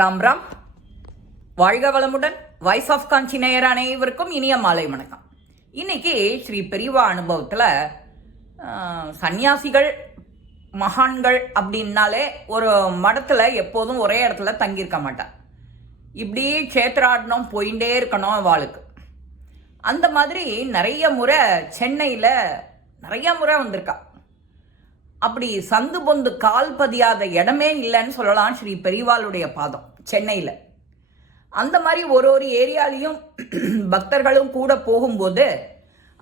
ராம் ராம். வாழ்க வளமுடன். Voice of காஞ்சி நேயர் அனைவருக்கும் இனிய மாலை வணக்கம். இன்னைக்கு ஸ்ரீ பெரியவா அனுபவத்தில் சன்னியாசிகள் மகான்கள் அப்படின்னாலே ஒரு மடத்தில் எப்போதும் ஒரே இடத்துல தங்கியிருக்க மாட்டான். இப்படி க்ஷேத்ராடனம் போயிட்டே இருக்கணும் அவளுக்கு. அந்த மாதிரி நிறைய முறை சென்னையில் நிறைய முறை வந்திருக்கா. அப்படி சந்து பொந்து கால் பதியாத இடமே இல்லைன்னு சொல்லலாம் ஸ்ரீ பெரியவாளுடைய பாதம் சென்னையில். அந்த மாதிரி ஒரு ஏரியாலையும் பக்தர்களும் கூட போகும்போது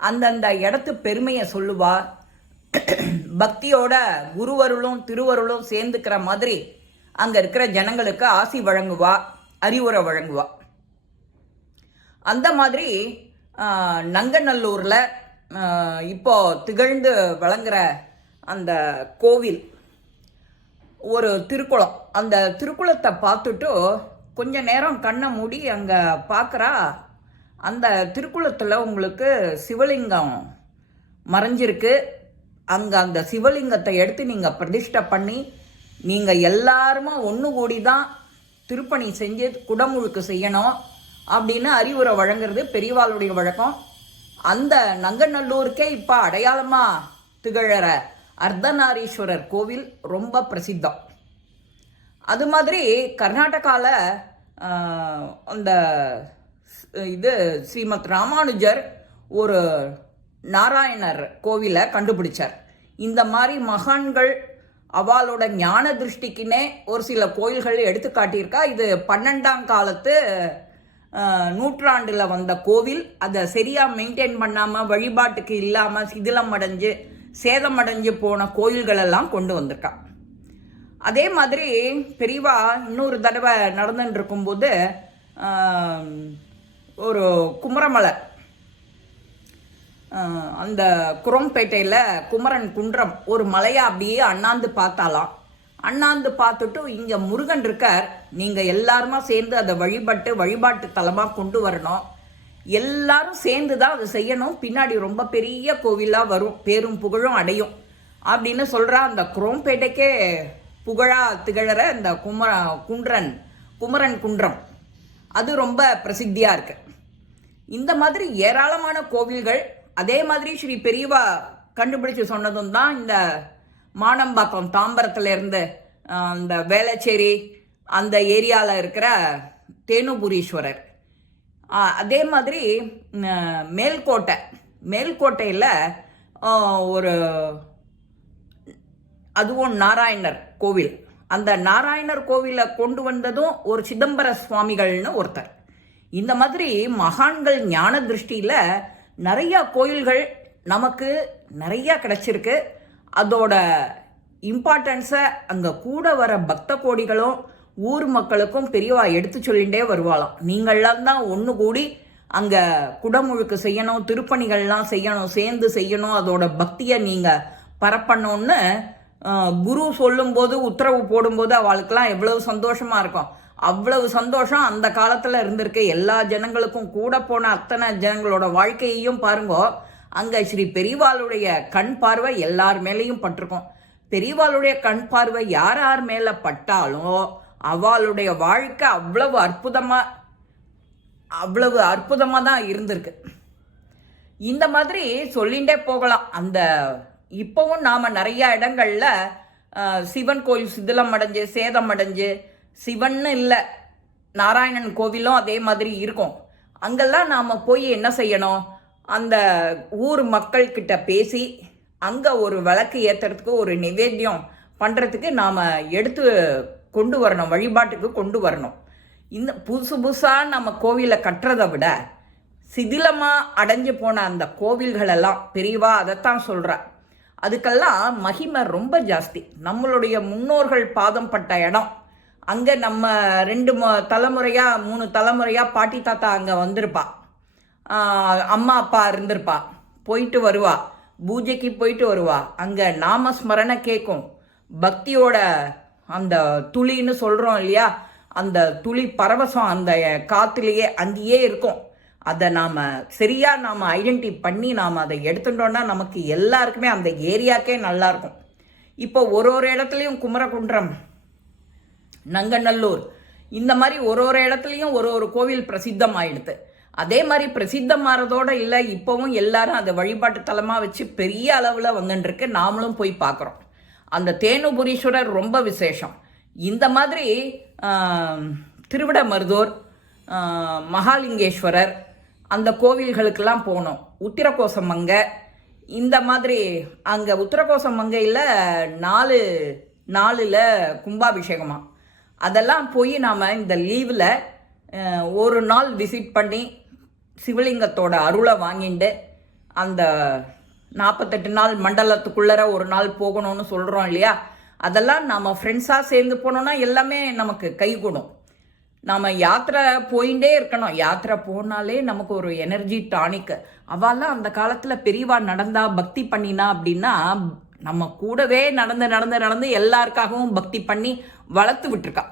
அந்தந்த இடத்து பெருமையை சொல்லுவா. பக்தியோட குருவருளும் திருவருளும் சேர்ந்துக்கிற மாதிரி அங்கே இருக்கிற ஜனங்களுக்கு ஆசி வழங்குவா, அறிவுரை வழங்குவா. அந்த மாதிரி நங்கநல்லூரில் இப்போ திகழ்ந்து வழங்குற அந்த கோவில் ஒரு திருக்குளம். அந்த திருக்குளத்தை பார்த்துட்டு கொஞ்ச நேரம் கண்ணை மூடி அங்கே பார்க்குறா. அந்த திருக்குளத்தில் உங்களுக்கு சிவலிங்கம் மறைஞ்சிருக்கு. அங்கே அந்த சிவலிங்கத்தை எடுத்து நீங்கள் பிரதிஷ்டை பண்ணி நீங்கள் எல்லாருமா ஒன்று கூடி தான் திருப்பணி செஞ்சு குடமுழுக்கு செய்யணும் அப்படின்னு அறிவுரை வழங்குறது பெரியவாளுடைய வழக்கம். அந்த நங்கநல்லூருக்கே இப்போ அடையாளமாக திகழற அர்த்தநாரீஸ்வரர் கோவில் ரொம்ப பிரசித்தம். அது மாதிரி கர்நாடகாவில் அந்த ஸ்ரீமத் ராமானுஜர் ஒரு நாராயணர் கோவிலை கண்டுபிடிச்சார். இந்த மாதிரி மகான்கள் அவளோட ஞான திருஷ்டிக்குன்னே ஒரு சில கோயில்கள் எடுத்து காட்டியிருக்கா. இது 12ஆம் காலத்து நூற்றாண்டில் வந்த கோவில். அதை சரியாக மெயின்டைன் பண்ணாமல் வழிபாட்டுக்கு இல்லாமல் சிதிலம் அடைஞ்சு சேதமடைஞ்சு போன கோயில்களெல்லாம் கொண்டு வந்திருக்கா. அதே மாதிரி பெரியவா இன்னொரு தடவை நடந்துட்டு இருக்கும்போது ஒரு குமரமலை அந்த குரோம்பேட்டையில் குமரன் குன்றம் ஒரு மலையை அப்படியே அண்ணாந்து பார்த்தாலாம். அண்ணாந்து பார்த்துட்டு இங்கே முருகன் இருக்கார், நீங்கள் எல்லாருமா சேர்ந்து அதை வழிபாட்டு தலமாக கொண்டு வரணும், எல்லாரும் சேர்ந்து தான் அதை செய்யணும், பின்னாடி ரொம்ப பெரிய கோவிலாக வரும், பேரும் புகழும் அடையும் அப்படின்னு சொல்கிறா. அந்த குரோம்பேட்டைக்கே புகழா திகழற இந்த குமரன் குன்றம் அது ரொம்ப பிரசித்தியாக இருக்கு. இந்த மாதிரி ஏராளமான கோவில்கள். அதே மாதிரி ஸ்ரீ பெரியவா கண்டுபிடிச்சு சொன்னதும் தான் இந்த மானம்பாக்கம் தாம்பரத்தில் இருந்து அந்த வேளச்சேரி அந்த ஏரியாவில் இருக்கிற தேனுபுரீஸ்வரர். அதே மாதிரி மேல்கோட்டையில் ஒரு அதுவும் நாராயணர் கோவில். அந்த நாராயணர் கோவிலை கொண்டு வந்ததும் ஒரு சிதம்பர சுவாமிகள்னு ஒருத்தர். இந்த மாதிரி மகான்கள் ஞான திருஷ்டியில் நிறையா கோயில்கள் நமக்கு நிறையா கிடச்சிருக்கு. அதோட இம்பார்ட்டன்ஸை அங்கே கூட வர பக்த கோடிகளும் ஊர் மக்களுக்கும் பெரியவா எடுத்து சொல்லிகிட்டே வருவாளாம். நீங்கள்லாம் தான் ஒன்று கூடி அங்கே குடமுழுக்கு செய்யணும், திருப்பணிகள்லாம் செய்யணும், சேர்ந்து செய்யணும், அதோட பக்தியை நீங்கள் பரப்பணும்னு குரு சொல்லும்போது உத்தரவு போடும்போது அவளுக்கெல்லாம் எவ்வளவு சந்தோஷமாக இருக்கும். அவ்வளவு சந்தோஷம் அந்த காலத்தில் இருந்திருக்கு. எல்லா ஜனங்களுக்கும் கூட போன அத்தனை ஜனங்களோட வாழ்க்கையையும் பாருங்கோ. அங்கே ஸ்ரீ பெரியவாளுடைய கண் பார்வை எல்லார் மேலேயும் பட்டிருக்கும். பெரியவாளுடைய கண் பார்வை யார் யார் மேலே பட்டாலும் அவளுடைய வாழ்க்கை அவ்வளவு அற்புதமாக தான் இருந்திருக்கு. இந்த மாதிரி சொல்லிகிட்டே போகலாம். அந்த இப்போவும் நாம் நிறைய இடங்களில் சிவன் கோயில் சிதிலம் அடைஞ்சு சேதம் அடைஞ்சு, சிவன்னு இல்லை நாராயணன் கோவிலும் அதே மாதிரி இருக்கும். அங்கெல்லாம் நாம் போய் என்ன செய்யணும், அந்த ஊர் மக்கள்கிட்ட பேசி அங்கே ஒரு விளக்கு ஏற்றுறதுக்கு ஒரு நிவேத்தியம் பண்ணுறதுக்கு நாம் எடுத்து கொண்டு வரணும், வழிபாட்டுக்கு கொண்டு வரணும். இந்த புதுசாக நம்ம கோவிலை கட்டுறதை விட சிதிலமாக அடைஞ்சு போன அந்த கோவில்களெல்லாம் பெரியவா அதைத்தான் சொல்கிறா. அதுக்கெல்லாம் மகிமை ரொம்ப ஜாஸ்தி. நம்மளுடைய முன்னோர்கள் பாதம் பட்ட இடம். அங்கே நம்ம 2 தலைமுறையாக 3 தலைமுறையாக பாட்டி தாத்தா அங்கே வந்திருப்பா, அம்மா அப்பா இருந்திருப்பா, போயிட்டு வருவா, பூஜைக்கு போயிட்டு வருவா. அங்கே நாமஸ்மரணை கேட்கும். பக்தியோட அந்த துளின்னு சொல்கிறோம் இல்லையா, அந்த துளி பரவசம் அந்த காற்றுலேயே அங்கேயே இருக்கும். அதை நாம் சரியாக ஐடென்டி பண்ணி நாம் அதை எடுத்துட்டோன்னா நமக்கு எல்லாருக்குமே அந்த ஏரியாக்கே நல்லாயிருக்கும். இப்போ ஒரு இடத்துலையும் குமரகுன்றம், நங்கநல்லூர் இந்த மாதிரி ஒரு ஒரு இடத்துலையும் ஒரு ஒரு கோவில் பிரசித்தம் ஆயிடுது. அதே மாதிரி பிரசித்தம் ஆறதோட இல்லை, இப்போவும் எல்லாரும் அதை வழிபாட்டு தலமாக வச்சு பெரிய அளவில் வந்துட்டுருக்கு. நாமளும் போய் பார்க்குறோம். அந்த தேனுபுரீஸ்வரர் ரொம்ப விசேஷம். இந்த மாதிரி திருவிடமருதூர், மகாலிங்கேஸ்வரர் அந்த கோவில்களுக்கெல்லாம் போனோம். உத்திரகோசமங்கை இந்த மாதிரி அங்கே உத்திரகோசமங்கையில் 4 கும்பாபிஷேகமாக அதெல்லாம் போய் நாம் இந்த லீவில் ஒரு நாள் விசிட் பண்ணி சிவலிங்கத்தோட அருளை வாங்கிட்டு அந்த 48 நாள் மண்டலத்துக்குள்ளர ஒரு நாள் போகணும்னு சொல்கிறோம் இல்லையா, அதெல்லாம் நாம் ஃப்ரெண்ட்ஸாக சேர்ந்து போனோன்னா எல்லாமே நமக்கு கைகூடும். நாம் யாத்திரை போயிட்டே இருக்கணும். யாத்திரை போனாலே நமக்கு ஒரு எனர்ஜி டானிக்கு. அவெல்லாம் அந்த காலத்தில் பெரியவா நடந்தா பக்தி பண்ணினா அப்படின்னா நம்ம கூடவே நடந்து எல்லாருக்காகவும் பக்தி பண்ணி வளர்த்து விட்டுருக்கா.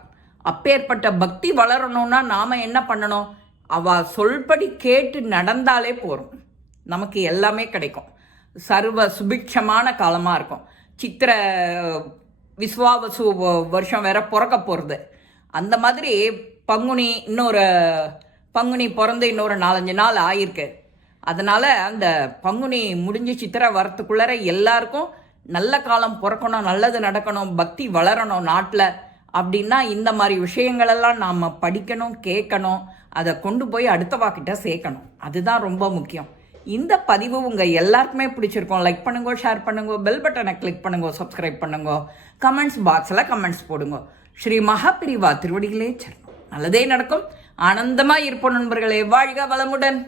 அப்பேற்பட்ட பக்தி வளரணும்னா நாம் என்ன பண்ணணும்? அவள் சொல்படி கேட்டு நடந்தாலே போகிறோம், நமக்கு எல்லாமே கிடைக்கும். சர்வ சுபிக்ஷமான காலமாக இருக்கும். சித்திர விஸ்வாவசு வருஷம் வேற பிறக்க போகிறது. அந்த மாதிரி பங்குனி பிறந்து இன்னொரு 4-5 நாள் ஆயிருக்கு. அதனால் அந்த பங்குனி முடிஞ்சு சித்திரை வரத்துக்குள்ளே எல்லாருக்கும் நல்ல காலம் பிறக்கணும், நல்லது நடக்கணும், பக்தி வளரணும் நாட்டில் அப்படின்னா இந்த மாதிரி விஷயங்களெல்லாம் நாம் படிக்கணும், கேட்கணும், அதை கொண்டு போய் அடுத்தவாக்கிட்ட சேர்க்கணும். அதுதான் ரொம்ப முக்கியம். இந்த பதிவு உங்கள் எல்லாருக்குமே பிடிச்சிருக்கோம். லைக் பண்ணுங்க, ஷேர் பண்ணுங்க, பெல் பட்டனை கிளிக் பண்ணுங்க, சப்ஸ்கிரைப் பண்ணுங்க, கமெண்ட்ஸ் பாக்ஸில் கமெண்ட்ஸ் போடுங்க. ஸ்ரீ மகாபிரிவா திருவடிகளே சரணம். நல்லதே நடக்கும். ஆனந்தமாக இருப்போம் நண்பர்களே. வாழ்க வளமுடன்.